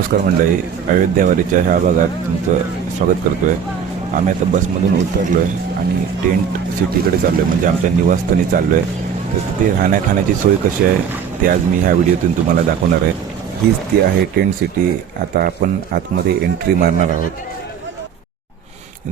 नमस्कार मंडळी. अयोध्यावारीच्या ह्या भागात तुमचं स्वागत करतो आहे आम्ही आता बसमधून उतरलो आहे आणि टेंट सिटीकडे चाललो आहे म्हणजे आमच्या निवासस्थानी चाललो आहे तर तिथे राहण्या खाण्याची सोय कशी आहे ते आज मी ह्या व्हिडिओतून तुम्हाला दाखवणार आहे. हीच ती आहे टेंट सिटी. आता आपण आतमध्ये एंट्री मारणार आहोत.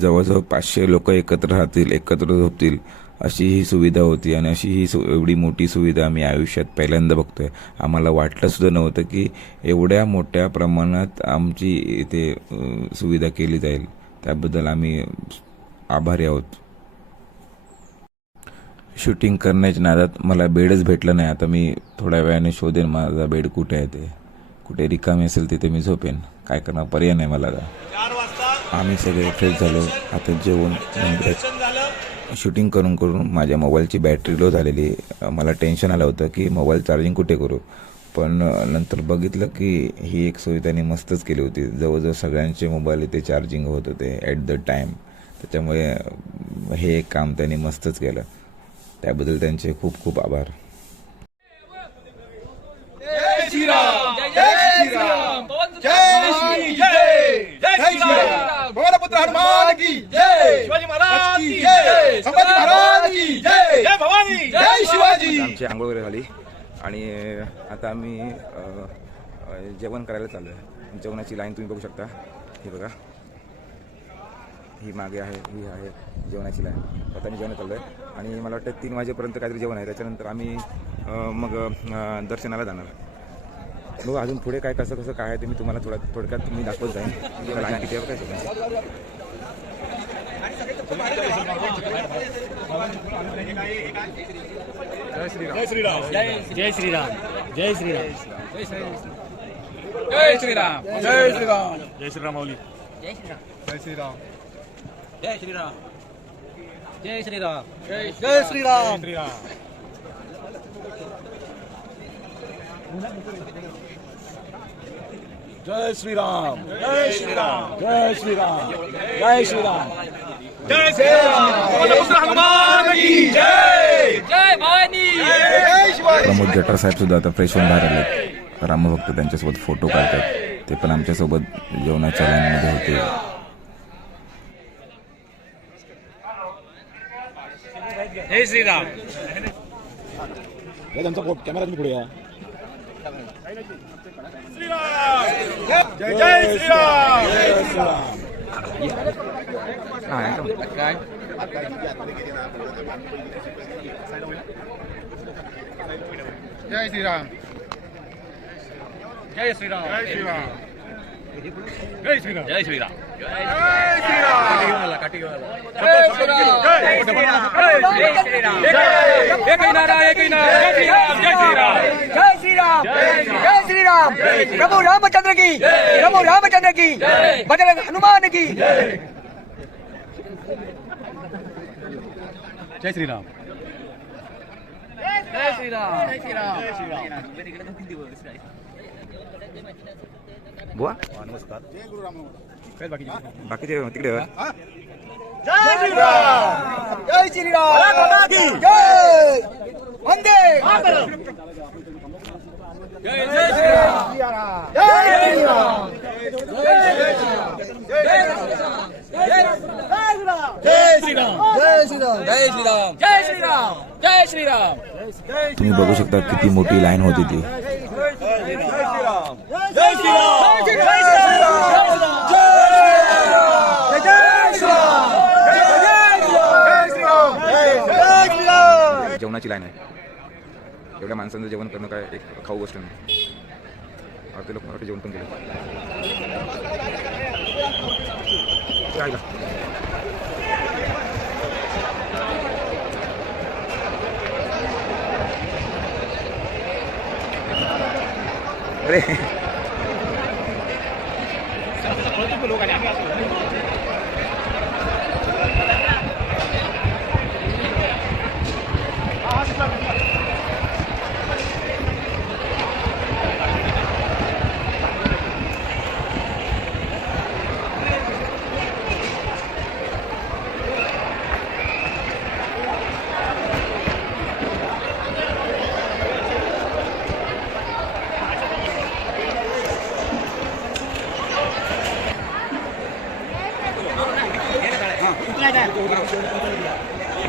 जवळजवळ पाचशे लोक एकत्र राहतील एकत्र झोपतील. अशी ही सुविधा होती आणि अशी ही सु एवढी मोठी सुविधा आम्ही आयुष्यात पहिल्यांदा बघतोय. आम्हाला वाटलंसुद्धा नव्हतं की एवढ्या मोठ्या प्रमाणात आमची इथे सुविधा केली जाईल. त्याबद्दल आम्ही आभारी आहोत. शूटिंग करण्याच्या नादात मला बेडच भेटलं नाही. आता मी थोड्या वेळाने शोधेन माझा बेड कुठे आहे ते. कुठे रिकामी असेल तिथे मी झोपेन. काय करणार? पर्याय नाही मला आता. आम्ही सगळे फ्रेश झालो. आता जेवण शूटिंग करून करून माझ्या मोबाईलची बॅटरी लो झालेली. मला टेन्शन आलं होतं की मोबाईल चार्जिंग कुठे करू? पण नंतर बघितलं की ही एक सोय त्यांनी मस्तच केली होती. जवळजवळ सगळ्यांचे मोबाईल इथे चार्जिंग होत होते ॲट द टाईम त्याच्यामुळे हे एक काम त्यांनी मस्तच केलं. त्याबद्दल त्यांचे खूप खूप आभार. जय श्रीराम! जय श्रीराम! जय श्री जय जय श्रीराम! पवनपुत्र हनुमान की जय। शिवाजी महाराज की जय। संभाजी महाराज की जय। जय। भवानी जय शिवाजी आमची आंघोळ वगैरे झाली. आणि आता आम्ही जेवण करायला चाललो आहे जेवणाची लाईन तुम्ही बघू शकता. हे बघा. ही मागे आहे ही आहे जेवणाची लाईन. आता आम्ही जेवण चाललो आहे आणि मला वाटतं तीन वाजेपर्यंत काहीतरी जेवण आहे. त्याच्यानंतर आम्ही मग दर्शनाला जाणार. बघू अजून पुढे काय कसं कसं काय आहे ते मी तुम्हाला थोडा थोडक्यात मी दाखवत जाईन किती आहे काय. जय श्रीराम जय श्रीराम जय श्रीराम जय श्रीराम जय श्रीराम जय श्रीराम माऊली जय श्रीराम जय श्रीराम जय श्रीराम जय श्रीराम जय श्रीराम जय श्रीराम जय श्रीराम। जय श्रीराम। जय श्रीराम। जय जय भवानी। जय प्रमोद जठार साहेब सुद्धा आता फ्रेश होऊन बाहेर आले रामभक्त त्यांच्यासोबत फोटो काढतात ते पण आमच्यासोबत जेवणाच्या लाईनमध्ये होते. जय श्रीराम. त्यांचा कॅमेरा पुढे या. जय जय श्रीराम जय श्रीराम काय जय श्रीराम जय श्रीराम जय श्रीराम जय श्रीराम जय श्रीराम प्रभु रामचंद्र की प्रभु रामचंद्र की बजरंग हनुमान की जय श्री राम बुआ नमस्कार. जय गुरु राम बाकीचे तिकडे जय श्रीराम जय श्रीराम जय वंदे जय श्रीराम जय श्रीराम जय श्रीराम जय श्रीराम जय श्रीराम जय श्रीराम जय श्रीराम तुम्ही बघू शकता किती मोठी लाईन होती ती जय श्रीराम जय श्रीराम जेवणाची लाईन आहे एवढ्या माणसांचं जेवण करणं काय एक खाऊ गोष्ट नाही. अर्धे लोक मराठी जेवण पण केलं. काय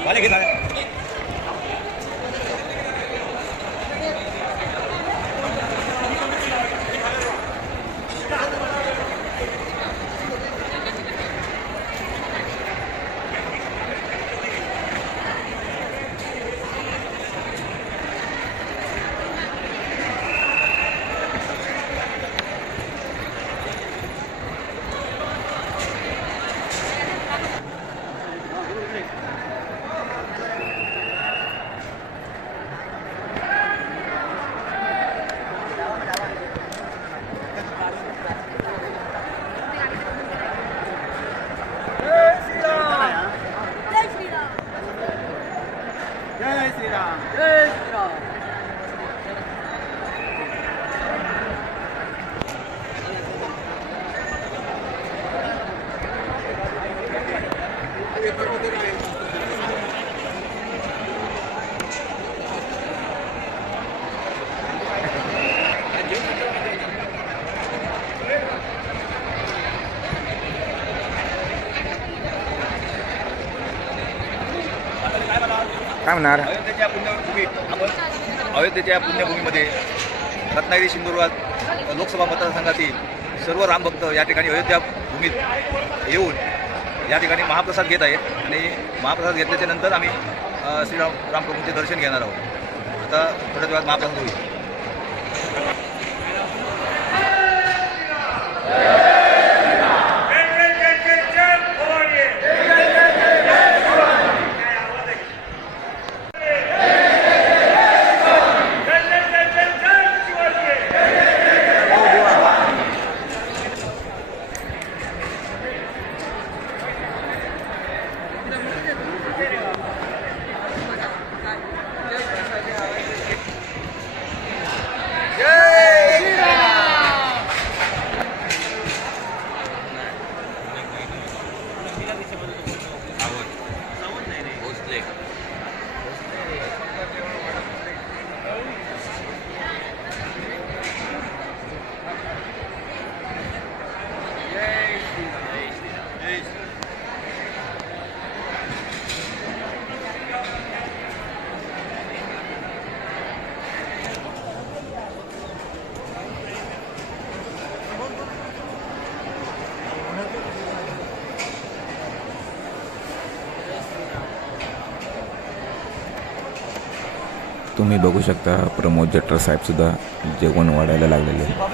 快点进来！अरे काय म्हणणार? अयोध्येच्या पुण्यभूमी आपण अयोध्येच्या पुण्यभूमीमध्ये रत्नागिरी सिंधुदुर्गात लोकसभा मतदारसंघातील सर्व रामभक्त या ठिकाणी अयोध्या भूमीत येऊन या ठिकाणी महाप्रसाद घेत आहेत आणि महाप्रसाद घेतल्याच्या नंतर आम्ही श्री श्रीराम रामप्रभूंचे दर्शन घेणार आहोत. आता थोड्याच वेळात महाप्रसाद होईल. तुम्ही बघू शकता प्रमोद जट्टर साहेब सुद्धा जेवण वाढायला लागलेले आहे.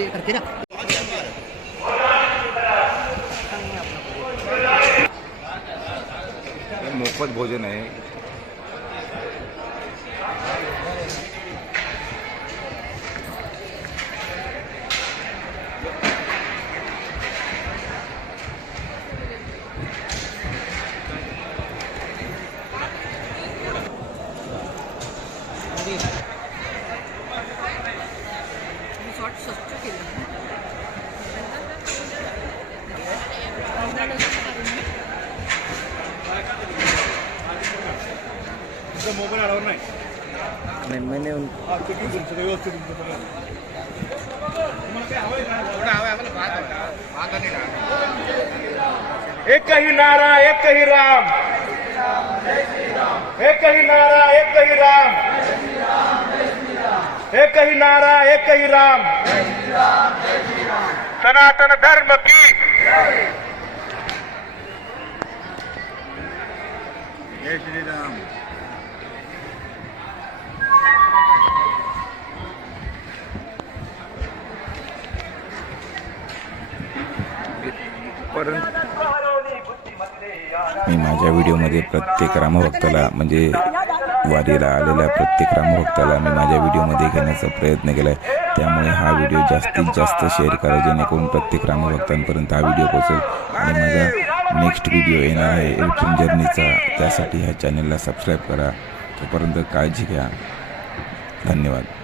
वगैरे करते ना. मोफत भोजन आहे. तुमचा मोबाईल अडवणार नाही हा, तुम्ही तुमचं व्यवस्थित तुमचं सगळं. तुम्हाला काय हवंय का? एकही नारा एकही राम एकही नारा एकही राम एकही नारा एकही राम सनातन धर्म की जय श्री राम मी माझ्या व्हिडिओमध्ये प्रत्येक रामभक्ताला म्हणजे वारीला आलेल्या प्रत्येक रामभक्ताला मी माझ्या व्हिडिओमध्ये घेण्याचा प्रयत्न केला आहे त्यामुळे हा व्हिडिओ जास्तीत जास्त शेअर करा जेणेकरून प्रत्येक रामभक्तांपर्यंत हा व्हिडिओ पोहोचेल. आणि माझा नेक्स्ट व्हिडिओ येणार आहे एवढी जर्नीचा. त्यासाठी ह्या चॅनलला सबस्क्राईब करा. तोपर्यंत काळजी घ्या. धन्यवाद.